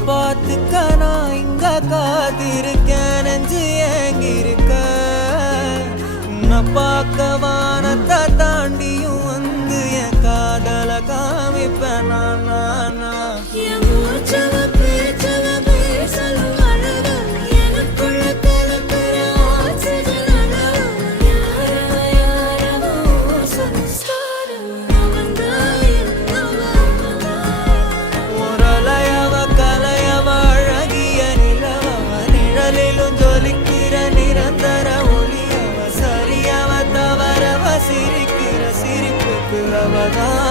பார்த்துக்க நான் இங்க காத்திருக்கேன் நெஞ்சு ஏங்கிருக்க உன்னை பார்க்க வானத்தை தாண்டியும் வந்து என் காதல காமிப்பேன் நான் சிரிக்கிற சிரிப்புக்கு அவதான்